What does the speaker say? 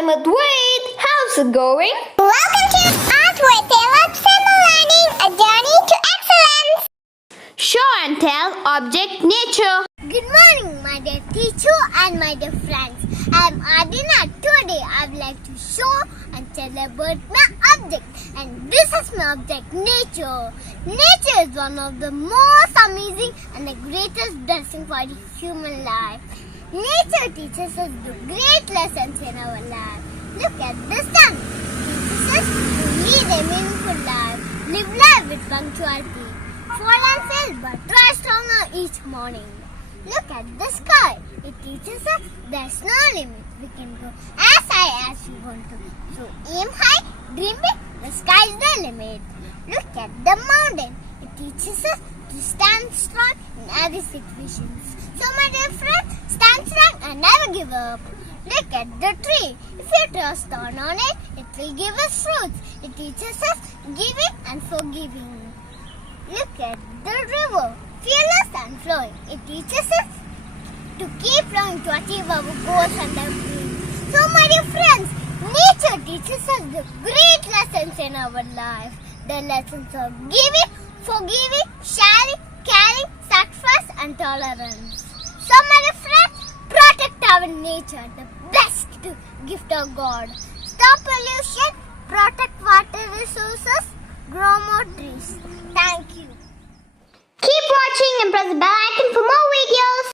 I'm Adwait. How's it going? Welcome to Art with Summer Learning, a journey to excellence. Show and tell object nature. Good morning, my dear teacher and my dear friends. I'm Adinath. Today I would like to show and tell about my object. And this is my object, nature. Nature is one of the most amazing and the greatest blessing for the human life. Nature teaches us the great lessons in our life. Look at the sun. It teaches us to lead a meaningful life, live life with punctuality, fall and fail but try stronger each morning. Look at the sky. It teaches us there's no limit. We can go as high as we want to. So aim high, dream big, the sky's the limit. Look at the mountain. It teaches us to stand strong in every situation. So my dear friend, stand strong and never give up. Look at the tree. If you trust on it, it will give us fruits. It teaches us giving and forgiving. Look at the river, fearless and flowing. It teaches us to keep flowing to achieve our goals and our dreams. So my dear friends, nature teaches us the great lessons in our life. The lessons of giving, forgiving, sharing, caring, sacrifice and tolerance. So my dear friends, protect our nature, the best gift of God. Stop pollution, protect water resources, grow more trees. Thank you. Keep watching and press the bell icon for more videos.